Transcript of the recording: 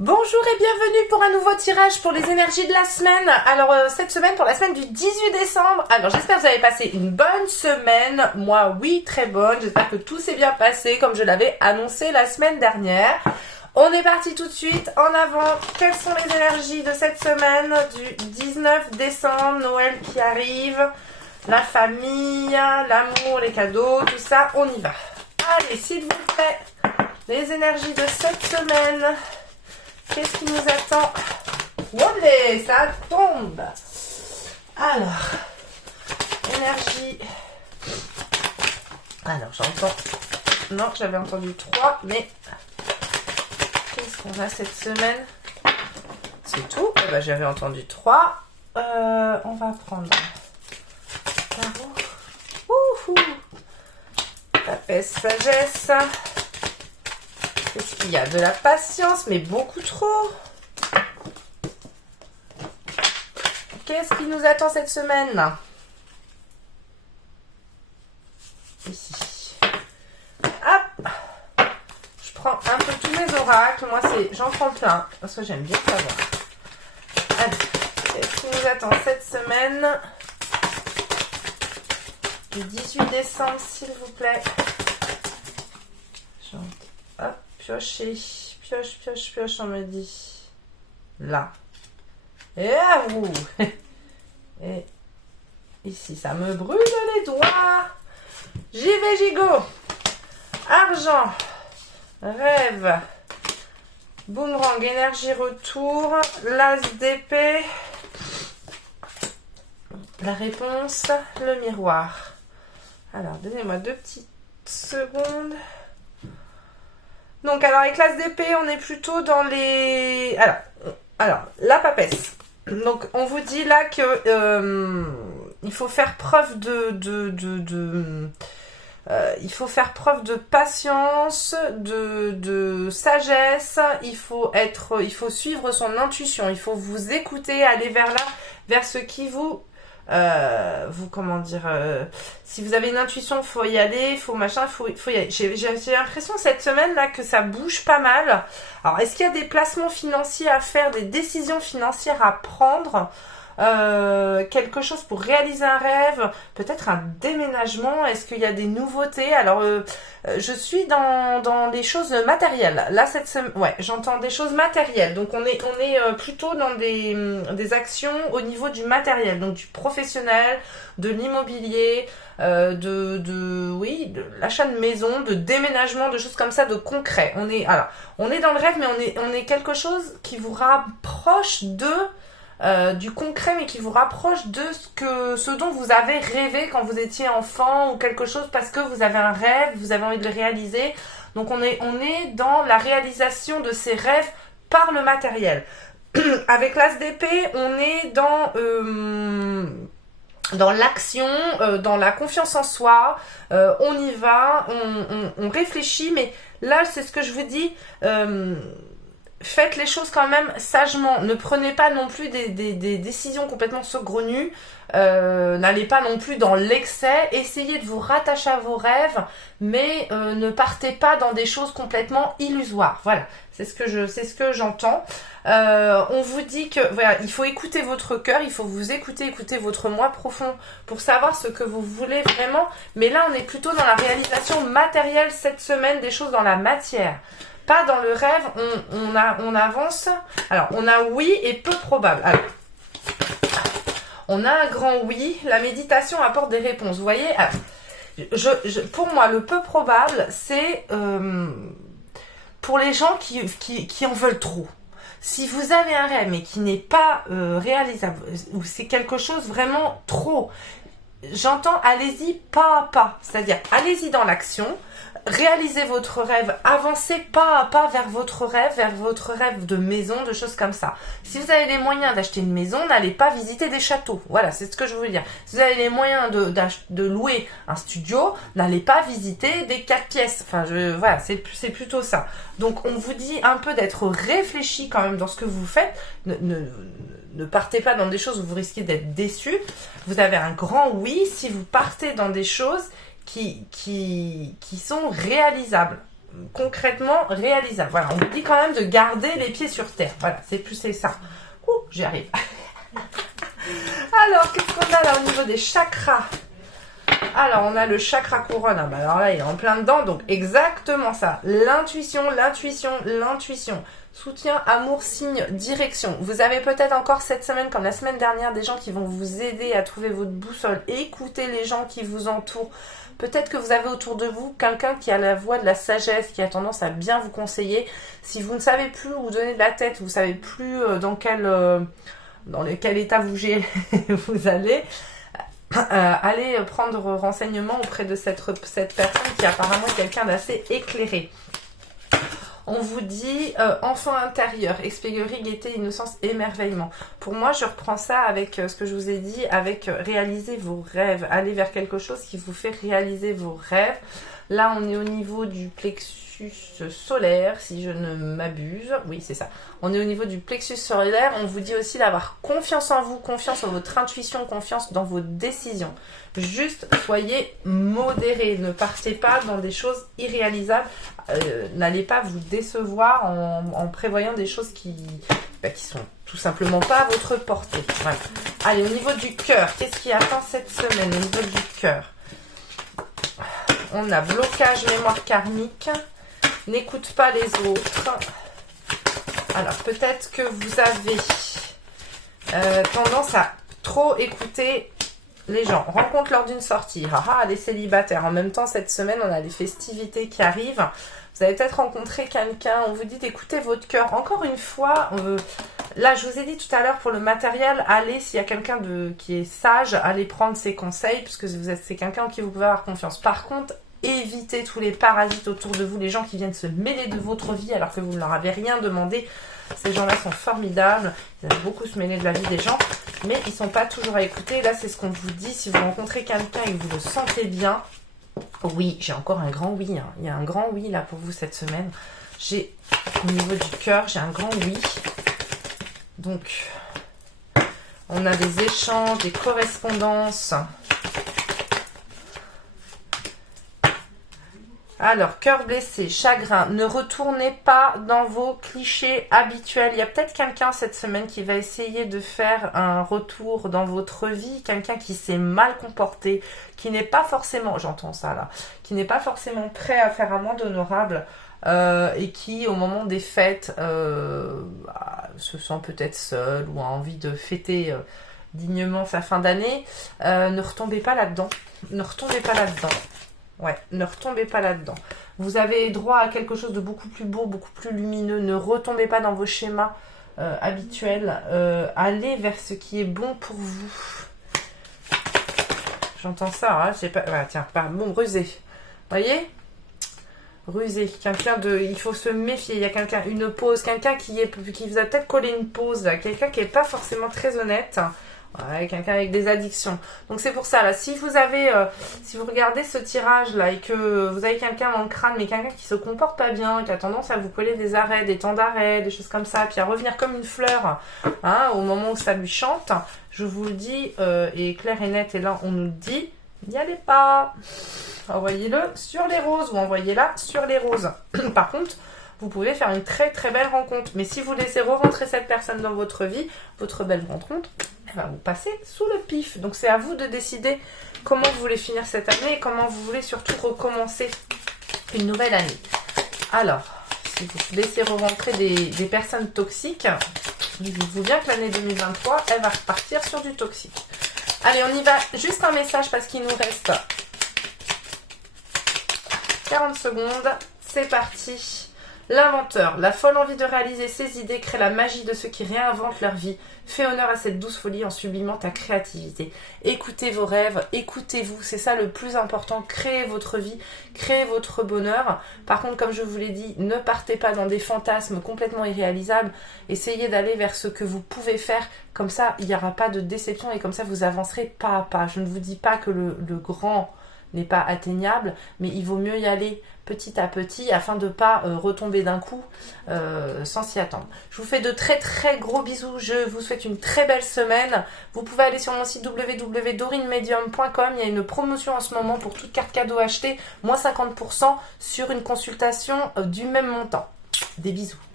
Bonjour et bienvenue pour un nouveau tirage pour les énergies de la semaine. Alors cette semaine pour la semaine du 18 décembre. Alors j'espère que vous avez passé une bonne semaine. Moi oui, très bonne. J'espère que tout s'est bien passé comme je l'avais annoncé la semaine dernière. On est parti tout de suite en avant. Quelles sont les énergies de cette semaine du 19 décembre, Noël qui arrive, la famille, l'amour, les cadeaux, tout ça, on y va. Allez, s'il vous plaît, les énergies de cette semaine. Qu'est-ce qui nous attend? Olé, ça tombe. Alors, énergie. Alors, j'entends. Non, j'avais entendu 3, mais qu'est-ce qu'on a cette semaine? C'est tout. Eh ben, j'avais entendu 3. On va prendre tarot. Ouhou. Papesse, sagesse. Qu'est-ce qu'il y a? De la patience, mais beaucoup trop. Qu'est-ce qui nous attend cette semaine? Ici. Hop. Je prends un peu tous mes oracles. Moi, j'en prends plein, parce que j'aime bien savoir. Allez. Qu'est-ce qui nous attend cette semaine? Du 18 décembre, s'il vous plaît. Hop. Piocher, pioche, on me dit. Là. Et à vous. Et ici, ça me brûle les doigts. J'y vais, gigot. Argent. Rêve. Boomerang, énergie, retour. L'as d'épée. La réponse, le miroir. Alors, donnez-moi 2 petites secondes. Donc, alors, avec l'as d'épée, on est plutôt dans les... Alors, la papesse. Donc, on vous dit là que il faut faire preuve il faut faire preuve de patience, de sagesse. Il faut suivre son intuition. Il faut vous écouter, aller vers ce qui vous... si vous avez une intuition, faut y aller, faut y aller. J'ai l'impression cette semaine là que ça bouge pas mal. Alors, est-ce qu'il y a des placements financiers à faire, des décisions financières à prendre, quelque chose pour réaliser un rêve, peut-être un déménagement? Est-ce qu'il y a des nouveautés? Alors, je suis dans des choses matérielles. Là, cette semaine, ouais, j'entends des choses matérielles. Donc, on est plutôt dans des actions au niveau du matériel, donc du professionnel, de l'immobilier, de l'achat de maison, de déménagement, de choses comme ça, de concret. On est dans le rêve, mais on est quelque chose qui vous rapproche du concret, mais qui vous rapproche de ce dont vous avez rêvé quand vous étiez enfant, ou quelque chose parce que vous avez un rêve, vous avez envie de le réaliser. Donc on est dans la réalisation de ces rêves par le matériel. Avec l'as d'épée, on est dans l'action, dans la confiance en soi, on y va, on réfléchit, mais là c'est ce que je vous dis, faites les choses quand même sagement. Ne prenez pas non plus des décisions complètement saugrenues. N'allez pas non plus dans l'excès. Essayez de vous rattacher à vos rêves, mais ne partez pas dans des choses complètement illusoires. Voilà, c'est ce que j'entends. On vous dit que voilà, il faut écouter votre cœur, il faut vous écouter votre moi profond pour savoir ce que vous voulez vraiment. Mais là, on est plutôt dans la réalisation matérielle cette semaine, des choses dans la matière. Pas dans le rêve, on avance. Alors, on a oui et peu probable. Alors, on a un grand oui. La méditation apporte des réponses. Vous voyez, alors, pour moi, le peu probable, c'est pour les gens qui en veulent trop. Si vous avez un rêve, mais qui n'est pas réalisable, ou c'est quelque chose vraiment trop, j'entends allez-y pas à pas. C'est-à-dire, allez-y dans l'action. Réalisez votre rêve, avancez pas à pas vers votre rêve de maison, de choses comme ça. Si vous avez les moyens d'acheter une maison, n'allez pas visiter des châteaux. Voilà, c'est ce que je veux dire. Si vous avez les moyens de louer un studio, n'allez pas visiter des 4 pièces. Enfin, voilà, c'est plutôt ça. Donc, on vous dit un peu d'être réfléchi quand même dans ce que vous faites. Ne partez pas dans des choses où vous risquez d'être déçu. Vous avez un grand oui si vous partez dans des choses qui sont réalisables. concrètement réalisable. Voilà, on vous dit quand même de garder les pieds sur terre. Voilà, c'est ça. Ouh, j'y arrive. Alors, qu'est-ce qu'on a là au niveau des chakras? Alors, on a le chakra couronne. Ah, bah alors là, il est en plein dedans. Donc, exactement ça. L'intuition, l'intuition, l'intuition. Soutien, amour, signe, direction. Vous avez peut-être encore cette semaine, comme la semaine dernière, des gens qui vont vous aider à trouver votre boussole. Écoutez les gens qui vous entourent. Peut-être que vous avez autour de vous quelqu'un qui a la voix de la sagesse, qui a tendance à bien vous conseiller. Si vous ne savez plus où vous donner de la tête, vous ne savez plus dans quel état vous allez, allez prendre renseignement auprès de cette personne qui apparemment est quelqu'un d'assez éclairé. On vous dit enfant intérieur, expiéguerie, gaieté, innocence, émerveillement. Pour moi, je reprends ça avec ce que je vous ai dit, avec réaliser vos rêves. Aller vers quelque chose qui vous fait réaliser vos rêves. Là, on est au niveau du plexus solaire, si je ne m'abuse. Oui, c'est ça. On est au niveau du plexus solaire. On vous dit aussi d'avoir confiance en vous, confiance en votre intuition, confiance dans vos décisions. Juste, soyez modérés. Ne partez pas dans des choses irréalisables. N'allez pas vous décevoir en prévoyant des choses qui sont tout simplement pas à votre portée. Voilà. Allez, au niveau du cœur, qu'est-ce qui attend cette semaine au niveau du cœur? On a blocage, mémoire karmique. N'écoute pas les autres. Alors, peut-être que vous avez tendance à trop écouter les gens. Rencontre lors d'une sortie. Les célibataires. En même temps, cette semaine, on a les festivités qui arrivent. Vous avez peut-être rencontré quelqu'un. On vous dit d'écouter votre cœur. Encore une fois, là, je vous ai dit tout à l'heure pour le matériel, allez, s'il y a quelqu'un qui est sage, allez prendre ses conseils, puisque c'est quelqu'un en qui vous pouvez avoir confiance. Par contre, évitez tous les parasites autour de vous, les gens qui viennent se mêler de votre vie alors que vous ne leur avez rien demandé. Ces gens-là sont formidables, ils aiment beaucoup se mêler de la vie des gens, mais ils ne sont pas toujours à écouter. Là, c'est ce qu'on vous dit. Si vous rencontrez quelqu'un et que vous le sentez bien, oui, j'ai encore un grand oui. Il y a un grand oui là pour vous cette semaine. Au niveau du cœur, j'ai un grand oui. Donc, on a des échanges, des correspondances. Alors, cœur blessé, chagrin, ne retournez pas dans vos clichés habituels. Il y a peut-être quelqu'un cette semaine qui va essayer de faire un retour dans votre vie, quelqu'un qui s'est mal comporté, qui n'est pas forcément, j'entends ça là, qui n'est pas forcément prêt à faire amende honorable et qui, au moment des fêtes, se sent peut-être seul ou a envie de fêter dignement sa fin d'année. Ne retombez pas là-dedans. Ne retombez pas là-dedans. Ouais, ne retombez pas là-dedans. Vous avez droit à quelque chose de beaucoup plus beau, beaucoup plus lumineux. Ne retombez pas dans vos schémas habituels. Allez vers ce qui est bon pour vous. J'entends ça, hein, j'ai pas... Voilà, tiens, bon, rusé. Voyez? Rusé. Il faut se méfier. Il y a quelqu'un, une pause, quelqu'un qui vous a peut-être collé une pause, là. Quelqu'un qui n'est pas forcément très honnête. Ouais, quelqu'un avec des addictions. Donc c'est pour ça là, si vous regardez ce tirage là et que vous avez quelqu'un dans le crâne, mais quelqu'un qui se comporte pas bien, qui a tendance à vous coller des arrêts, des temps d'arrêt, des choses comme ça, puis à revenir comme une fleur, hein, au moment où ça lui chante, je vous le dis, et clair et net, et là on nous le dit, n'y allez pas. Envoyez-le sur les roses ou envoyez-la sur les roses. Par contre, vous pouvez faire une très très belle rencontre. Mais si vous laissez re-rentrer cette personne dans votre vie, votre belle rencontre, elle va vous passer sous le pif. Donc c'est à vous de décider comment vous voulez finir cette année et comment vous voulez surtout recommencer une nouvelle année. Alors, si vous laissez re-rentrer des personnes toxiques, dites-vous bien que l'année 2023, elle va repartir sur du toxique. Allez, on y va. Juste un message parce qu'il nous reste 40 secondes. C'est parti. L'inventeur, la folle envie de réaliser ses idées crée la magie de ceux qui réinventent leur vie. Fais honneur à cette douce folie en sublimant ta créativité. Écoutez vos rêves, écoutez-vous, c'est ça le plus important. Créez votre vie, créez votre bonheur. Par contre, comme je vous l'ai dit, ne partez pas dans des fantasmes complètement irréalisables. Essayez d'aller vers ce que vous pouvez faire. Comme ça, il n'y aura pas de déception et comme ça, vous avancerez pas à pas. Je ne vous dis pas que n'est pas atteignable, mais il vaut mieux y aller petit à petit afin de ne pas retomber d'un coup sans s'y attendre. Je vous fais de très très gros bisous, je vous souhaite une très belle semaine. Vous pouvez aller sur mon site www.dorinmedium.com, il y a une promotion en ce moment pour toute carte cadeau achetée, moins 50% sur une consultation du même montant. Des bisous.